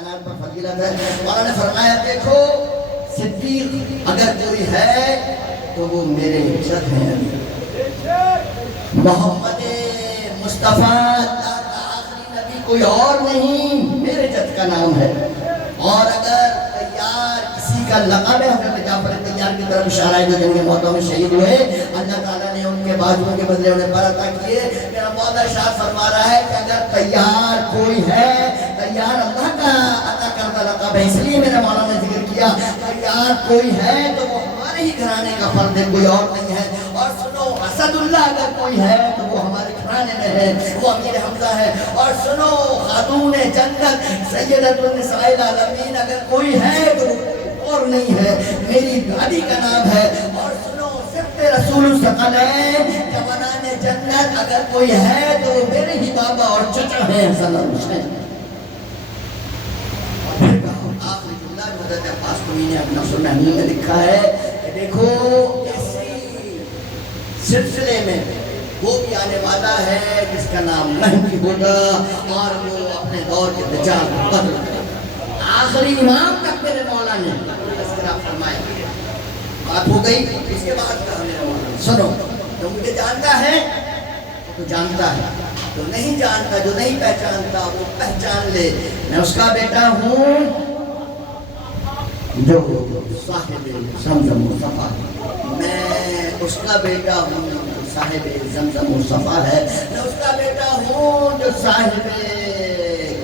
کائنات پر فضیلت ہے. مولا نے فرمایا دیکھو صدیق اگر کوئی ہے تو وہ میرے جد ہیں. محمد مصطفیٰ آخری نبی کوئی اور نہیں، میرے جد کا نام ہے. اور اگر تیار کسی کا لقب ہے، حضرت جعفر تیار کی طرف اشارہ ہے جو جنگ موتوں میں شہید ہوئے، اللہ تعالیٰ نے ان کے بازوؤں کے بدلے انہیں پر عطا کیے. میرا مولا ارشاد فرما رہا ہے کہ اگر تیار کوئی ہے، تیار اللہ کا عطا کردہ لقب ہے، اس لیے میرے مولا نے ذکر کیا تیار کوئی ہے تو وہ ہمارے ہی گھرانے کا فرد ہے، کوئی اور نہیں ہے. اور سنو اسد اللہ اگر کوئی ہے تو وہ ہمارے گھرانے میں ہے، وہ امیر حمزہ ہے. اور سنو خاتون جنت سیدۃ النساء العالمین اگر کوئی ہے تو اور نہیں ہے، میری دادی کا نام ہے. اور سنو صفت رسول ثقلین جوانان جنت اگر کوئی ہے تو وہ میرے ہی بابا اور چچا ہیں حسن اور حسین. آخری جملہ جو حضرت عباس قمی نے اپنا سنہنی میں لکھا ہے کہ دیکھو اسی سلسلے میں وہ بھی آنے والا ہے جس کا نام مہدی ہوگا اور وہ اپنے دور کے دجال کو بدل کرے گا. آخری امام تک میرے مولا نے تذکرہ فرمایا. بات ہو گئی. اس کے بعد کہا میرے مولا نے سنو جو مجھے جانتا ہے تو جانتا ہے، جو نہیں جانتا جو نہیں پہچانتا وہ پہچان لے میں اس کا بیٹا ہوں جو صاحب زمزم و صفا ہے. میں اس کا بیٹا ہوں جو صاحب زمزم و صفا ہے. میں اس کا بیٹا ہوں جو صاحب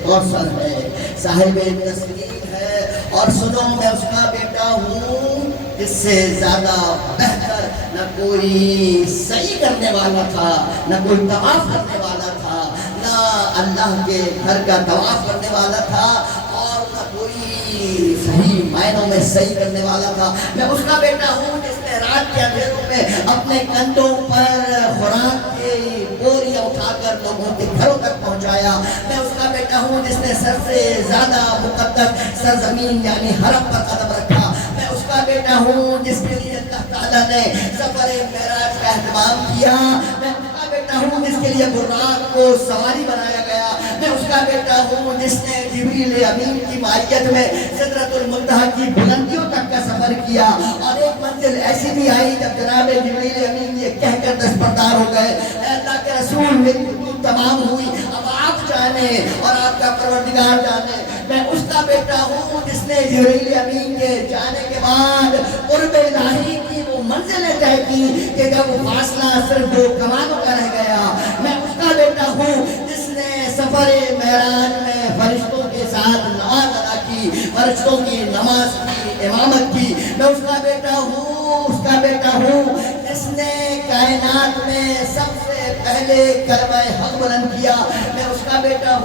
کوثر ہے، صاحب تسلیم ہے. اور سنو میں اس کا بیٹا ہوں جس سے زیادہ بہتر نہ کوئی صحیح کرنے والا تھا، نہ کوئی طواف کرنے والا تھا، نہ اللہ کے گھر کا طواف کرنے والا تھا، اور نہ کوئی صحیح معنوں میں صحیح کرنے والا تھا. میں اس کا بیٹا ہوں جس نے رات کے اندھیروں میں اپنے کندھوں پر خوراک کی بوریاں اٹھا کر لوگوں کے گھروں تک پہنچایا. میں اس کا بیٹا ہوں جس نے سب سے زیادہ مقدس سرزمین یعنی حرم پر قدم رکھا. میں اس کا بیٹا ہوں جس کے لیے اللہ تعالیٰ نے سفر معراج کا اہتمام کیا. میں اس کا بیٹا ہوں جس کے لیے براق کو سواری بنایا گیا. میں اس کا بیٹا ہوں جس نے جبریل امین کی معیت میں سدرۃ المنتہا کی بلندیوں تک کا سفر کیا. اور ایک منزل ایسی بھی آئی جب جناب جبریل امین یہ کہہ کر دستبردار ہو گئے اے اللہ کے رسول میری خدمت تمام ہوئی، اب آپ جانے اور آپ کا پروردگار جانے. میں اس کا بیٹا ہوں جس نے جبریل امین کے جانے کے بعد قرب الہی کی وہ منزلیں طے کی کہ جب وہ فاصلہ صرف 2 کمانوں کا رہ گیا. میں اس کا بیٹا ہوں جس نے سفر معراج میں فرشتوں کے ساتھ نماز ادا کی، فرشتوں کی نماز کی امامت کی. میں اس کا بیٹا ہوں جس نے کائنات میں سب سے پہلے کلمہ حق بلند کیا. میں اس کا بیٹا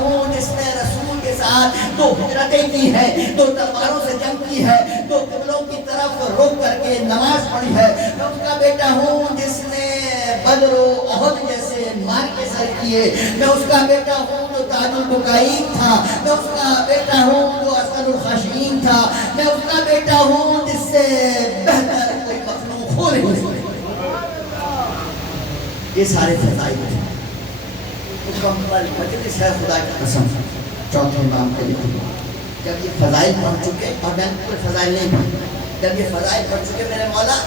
ہوں جس نے رسول کے ساتھ 2 ہجرتیں کی ہیں، 2 تلواروں سے جنگ کی ہے، 2 قبلوں کی طرف رخ کر کے نماز پڑھی ہے. میں اس کا بیٹا ہوں جس نے بدر و احد جیسے مارکے سر کیے. میں اس کا بیٹا ہوں جو تاج البکائین تھا. میں اس کا بیٹا ہوں جو اسد الخاشعین تھا. میں اس کا بیٹا ہوں جس سے بہتر کوئی مخلوق ہو نہیں سکتی. یہ سارے فضائل ہیں. مکمل مجلس ہے خدا کی قسم. چوتھے امام کے لیے جب یہ فضائل پڑھ چکے، اور میں نے کوئی فضائل نہیں پڑھی، جب یہ فضائل پڑھ چکے میرے مولا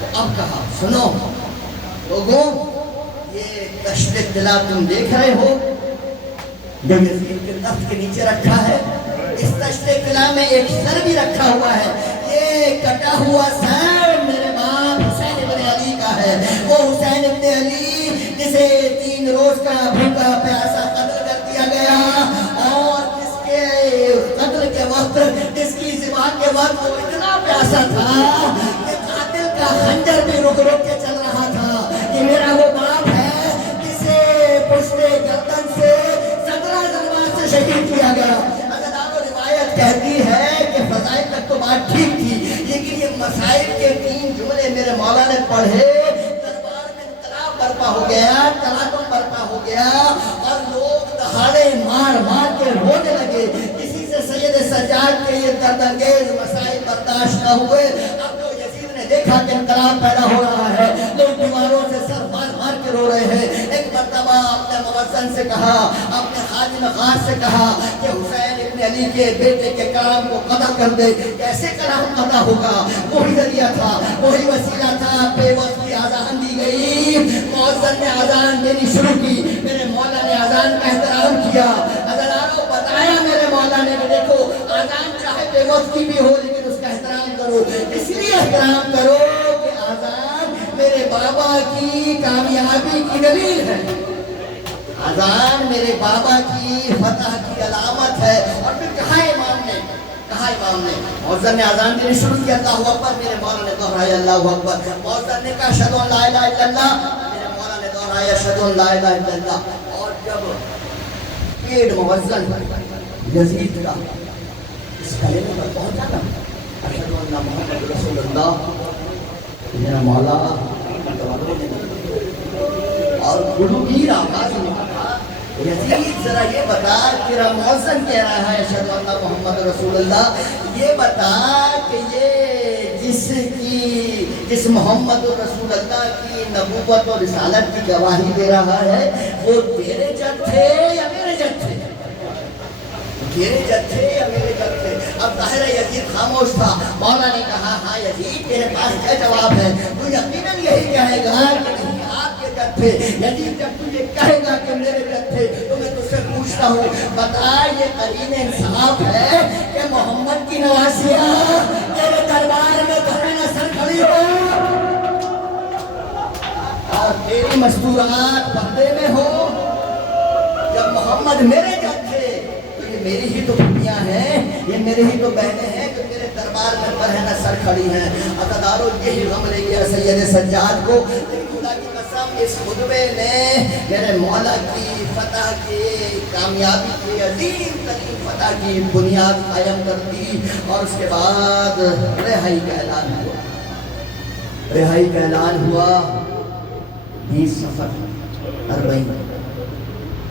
تو اب کہا سنو لوگوں، یہ تشت طلا تم دیکھ رہے ہو جو یزید کے تخت کے نیچے رکھا ہے، اس تشت طلا میں ایک سر بھی رکھا ہوا ہے. یہ کٹا ہوا سر میرے باپ حسین ابن علی کا ہے. وہ حسین ابن علی جسے 3 روز کا بھوکا پیاسا قتل کر دیا گیا، اور جس کے قتل کے وقت، جس کی ذبح کے وقت وہ اتنا پیاسا تھا کہ قاتل کا خنجر بھی رک رک کے چل رہا تھا. یہ میرا وہ باپ ہے جسے پشت گردن سے 17 ضربات سے شہید کیا گیا. روایت کہتی ہے کہ فضائل تک تو بات ٹھیک تھی، لیکن یہ مسائل کے 3 جملے میرے مولا نے پڑھے، دربار میں انقلاب برپا ہو گیا، تلاطم برپا ہو گیا، اور لوگ دہاڑے مار مار کے رونے لگے. کسی سے سید سجاد کے یہ درد انگیز مسائل برداشت نہ ہوئے. اب تو یزید نے دیکھا کہ انقلاب پیدا ہو رہا ہے، لوگ دیواروں سے سر مار مار کے رو رہے ہیں. ایک مرتبہ اپنے موزن سے کہا، اپنے خادم خاص سے کہا کہ حسین ابن علی کے بیٹے کے کلام کو قطع کر دے۔ کیسے کلام قطع ہوگا؟ وہی ذریعہ تھا، وہی وسیلہ تھا۔ بے وقت کی اذان دی گئی، موزن نے اذان دینی شروع کی، میرے مولا نے اذان کا احترام کیا۔ حضرات بتایا میرے مولا نے کہ دیکھو اذان چاہے بے وقت کی بھی ہو لیکن اس کا احترام کرو، اس لیے احترام کرو کہ اذان میرے بابا کی کامیابی کی دلیل ہے، اذان میرے بابا کی فتح کی علامت ہے۔ اور پھر کہا امام نے موزن نے اذان دینی شروع کی، اللہ اکبر، میرے مولا نے دہرایا اللہ اکبر۔ موزن نے کہا اشہدو ان لا الہ الا اللہ، میرے مولا نے دہرایا اشہدو ان لا الہ الا اللہ۔ اور جب پیڑ موزن یزید کا اس کلمے پر پہنچا نا، اشہدو ان محمد رسول اللہ، میرا مولا اور گلوگیر آواز میں کہا یزید ذرا یہ بتا، تیرا موزن کہہ رہا ہے اشہدو ان محمد رسول اللہ، یہ بتا کہ یہ جس محمد رسول اللہ کی نبوت اور رسالت کی گواہی دے رہا ہے وہ تیرے جد تھے یا میرے جد تھے؟ تیرے جد تھے یا میرے جد تھے؟ اب ظاہر ہے یزید خاموش تھا۔ مولا نے کہا ہاں یزید تیرے پاس کیا جواب ہے؟ تو یقیناً یہی کہے گا کہ نہیں آپ کے جد تھے۔ یزید جب تو یہ کہے گا کہ میرے جد تھے تو میں تجھ سے پوچھتا ہوں بتا یہ قرین انصاف ہے کہ محمد کی نواسیاں تیرے دربار میں گھرانا سر کھڑی ہو اور تیری مستورات پردے میں ہو؟ جب محمد میرے جد تھے تو یہ میری ہی تو پھوپھیاں ہیں، یہ میری ہی تو بہنیں ہیں جو میرے دربار میں برہنہ سر کھڑی ہیں۔ عزادارو یہی غم لے گیا سید سجاد کو، لیکن خدا کی قسم اس خطبے نے میرے مولا کی فتح کی کامیابی کی عظیم ترین فتح کی بنیاد قائم کر دی۔ اور اس کے بعد رہائی کا اعلان ہوا، رہائی کا اعلان ہوا 20 صفر 40۔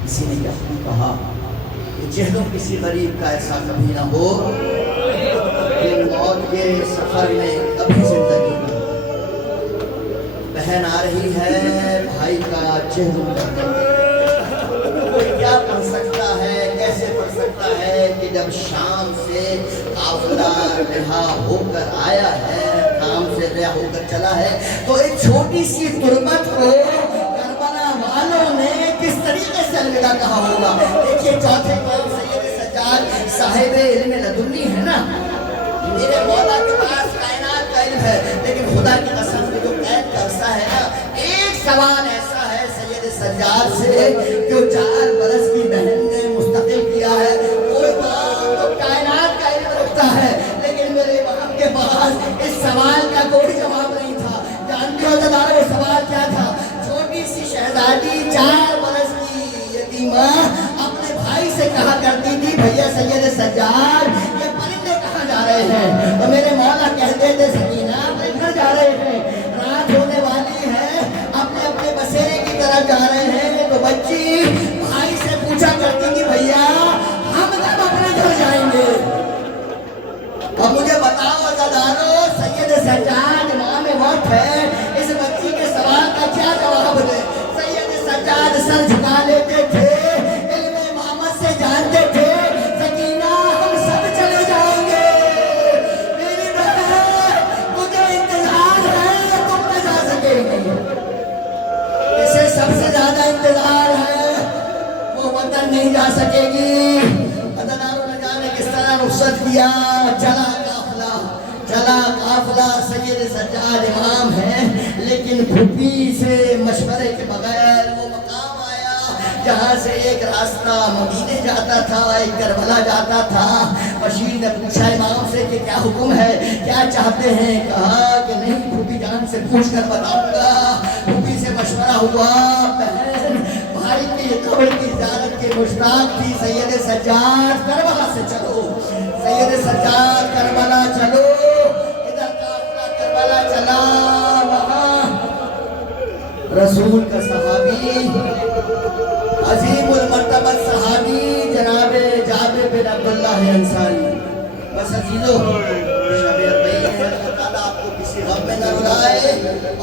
کسی نے کہا کہ چہروں کسی غریب کا ایسا کبھی نہ ہو کہ موت کے سفر میں کبھی زندگی نہ ہو۔ بہن آ رہی ہے، بھائی کا چہروں کوئی کیا پڑھ سکتا ہے، کیسے پڑھ سکتا ہے کہ جب شام سے قافلہ رہا ہو کر آیا ہے، کام سے رہا ہو کر چلا ہے، تو ایک چھوٹی سی تربت کو کربلا والوں نے کس طریقے سے الوداع کہا ہوگا۔ دیکھیے چوتھے امام سید سجاد صاحب علم لدنی ہے نا، میرے مولا کے پاس کائنات کا علم ہے، لیکن خدا کی قسم جو قید کا عرصہ ہے نا، ایک سوال ایسا ہے سید سجاد سے جو 4 برس کی بہن نے مستقل کیا ہے۔ کوئی باپ تو کائنات کا علم رکھتا ہے لیکن میرے باپ کے پاس اس سوال کا کوئی جواب نہیں تھا۔ جانتے ہو زدارہ وہ سوال کیا تھا؟ چھوٹی سی شہزادی 4 برس کی یتیمہ اپنے بھائی سے کہا کرتی تھی بھیا سید سجاد یہ پرندے کہاں جا رہے ہیں؟ تو میرے مولا کہتے تھے سکینہ اپنے گھر جا رہے ہیں، رات ہونے والی ہے، اپنے اپنے بسیرے کی طرف جا رہے ہیں۔ تو بچی بھائی سے پوچھا کرتی تھی بھیا ہم کب اپنے گھر جائیں گے؟ اب مجھے بتاؤ عزادارو سید سجاد امام وقت ہے، اس بچی کے سوال کا کیا جواب دے؟ سید سجاد سر جھکا لیتے تھے، علم امامت سے جانتے تھے سکینہ ہم سب چلے جائیں گے، میری بہن مجھے انتظار ہے تم نہ جا سکے گی، اسے سب سے زیادہ انتظار ہے وہ وطن نہیں جا سکے گی۔ عزادارو نہ جانے کس طرح رخصت کیا، چلا قافلہ سید سجاد امام ہیں، لیکن پھوپھی سے مشورے کے بغیر وہ مقام آیا جہاں سے ایک راستہ مدینے جاتا تھا، ایک کربلا جاتا تھا۔ بشیر نے پوچھا امام سے کہ کیا حکم ہے، کیا چاہتے ہیں؟ کہا کہ نہیں پھوپھی جان سے پوچھ کر بتاؤں گا۔ پھوپھی سے مشورہ ہوا، بہن بھائی کی قبر کی زیارت کے مشتاق تھی، سید سجاد کربلا سے چلو، سید سجاد کربلا چلو۔ ادھر قافلہ کربلا چلا، وہاں رسول کا صحابی عظیم المرتبت صحابی جناب جابر بن عبداللہ انصاری۔ بس عزیزو شب 40 ہے، اللہ تعالیٰ آپ کو کسی غم میں نہ رلائے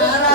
11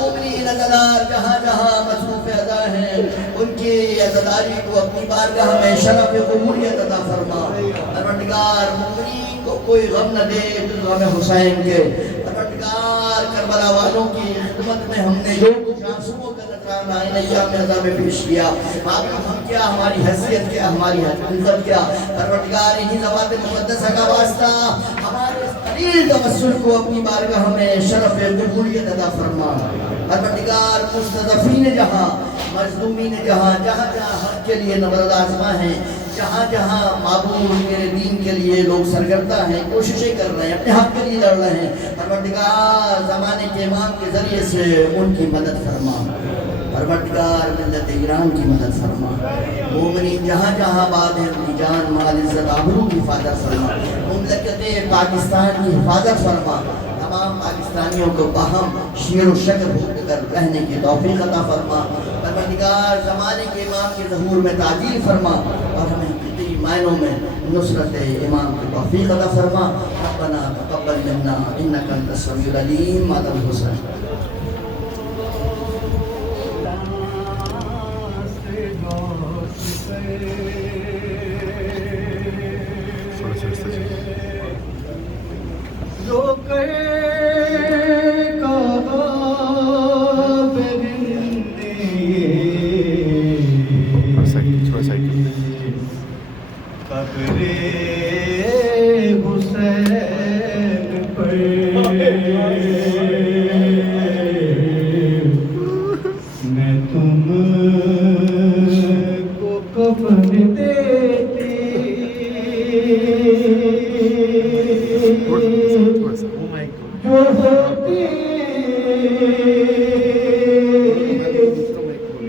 مومنین عزادار جہاں جہاں مصروف ادا ہیں ان کی عزاداری کو اپنی بارگاہ میں شرف قبولیت عطا فرما پروردگار مومنین کو کوئی غم نہ دے جز غم حسین کے پروردگار کربلا والوں کی خدمت میں ہم نے جو کچھ آنسوؤں کا نذرانہ ان ایام عذاب میں پیش کیا معلوم ہم کیا ہماری حیثیت کیا ہماری عزت کیا پروردگار انہی ذوات مقدسہ کا واسطہ ہمارے اس قلیل توسل کو اپنی بارگاہ میں شرف قبولیت عطا فرما پروردگار مستضعفین جہاں مظلومین جہاں جہاں جہاں حق کے لیے نبرد آزما ہیں جہاں جہاں معبود میرے دین کے لیے لوگ سرگردہ ہیں کوششیں کر رہے ہیں اپنے حق کے لیے لڑ رہے ہیں پروردگار زمانے کے امام کے ذریعے سے ان کی مدد فرما پروردگار ملت ایران کی مدد فرما مومنین جہاں جہاں آباد ہیں ان کی جان مال عزت آبرو کی حفاظت فرما مملکت پاکستان کی حفاظت فرما تمام پاکستانیوں کو باہم شیر و شکر ہو کر رہنے کی توفیق عطا فرما پروردگار زمانے کے امام کے ظہور میں تعجیل فرما اور ہمیں حقیقی معنوں میں نصرت امام کی توفیق عطا فرما ربنا تقبل منا انک انت السمیع العلیم مادر حسین جو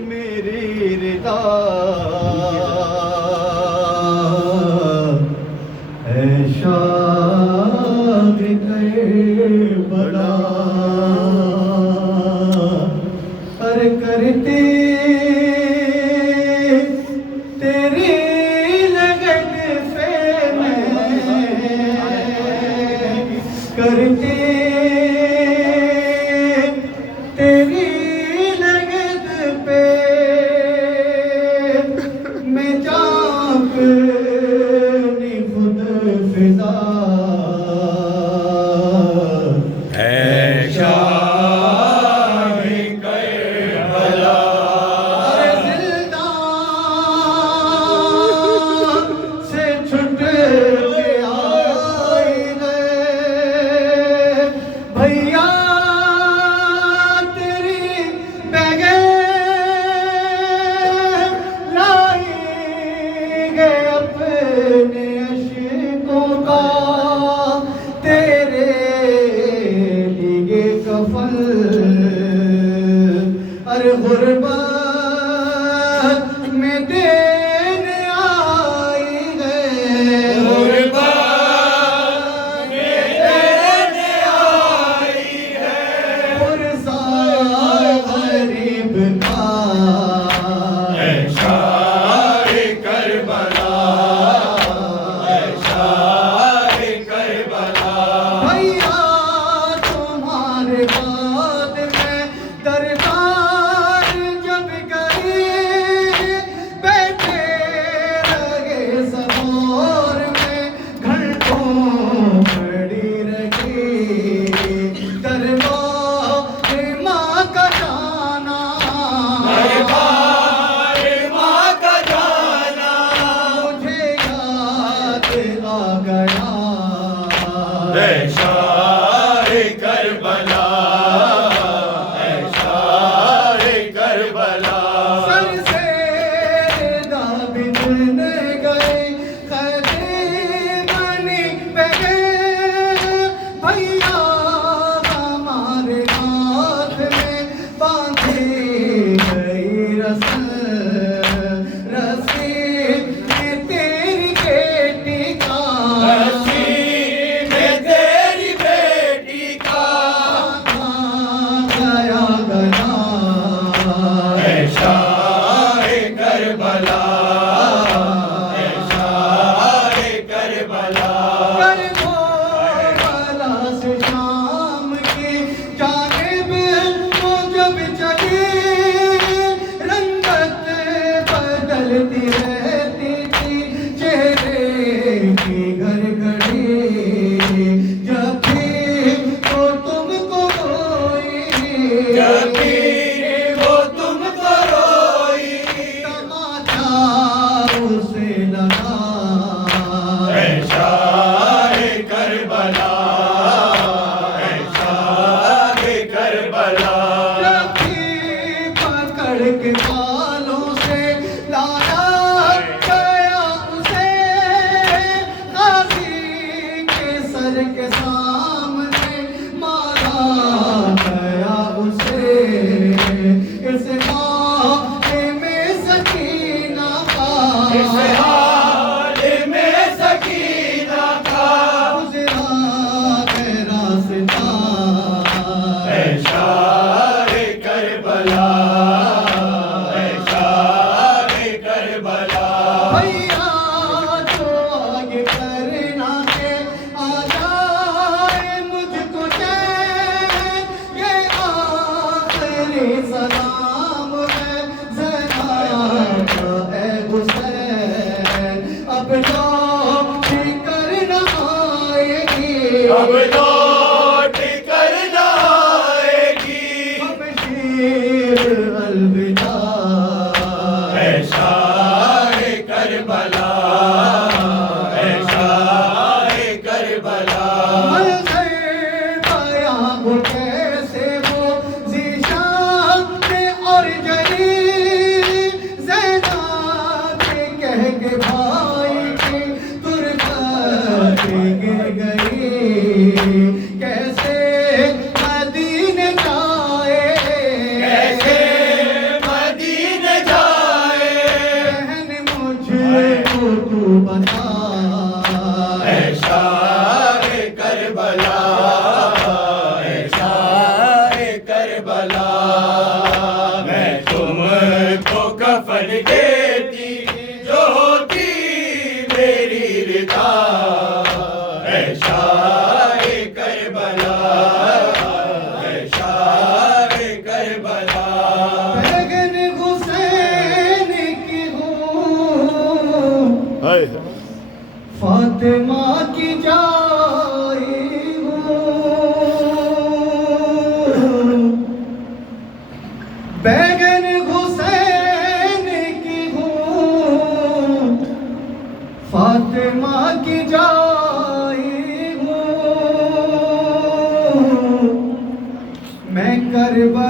میری رضا ہے شاد کربلا پر کرتے تیری لگن سے میں کرتے تیری لگن پہ میں چاپ نی خود فدا ہے شاہ کربلا زندان سے چھٹ کے آئے گئے بھیا غربت میں دینے آئی گئے غربت میں دینے آئی ہے پرزا غریب کا اے شاہ کربلا اے شاہ کربلا بھیا تمہارے بعد میں درگاہ شاہ کربلا اے شاہ کربلا سر سے دابن گئے قیدی بنی گئے بھیا ہمارے ہاتھ میں باندھی گئی رسی میں تیری بیٹی کا سر کے بالوں سے لایا گیا اسے غازی کے سر کے سامنے مارا گیا اسے اس حال میں سکینہ کا سلام ہے زینب اے حسین اب لوٹ کر نہ آئے گی اب لوٹ کر نہ آئے گی اب شیر الوداع اے شاہ کربلا اے شاہ کربلا کیسے وہ ذیشان اور جلی زینب کہہ کے بھائی کی تربت گر گئی کیسے مدینے جائے کیسے مدینے جائے بہن مجھے کو تو بتا اے شاہ کربلا میں تم کو کفن دیتی جو ہوتی میری رضا اے شاہ کربلا اے شاہ کربلا بیگن حسین کی ہوں فاطمہ کی جائی بیگن حسین کی ہوں فاطمہ کی جائی ہوں میں کربلا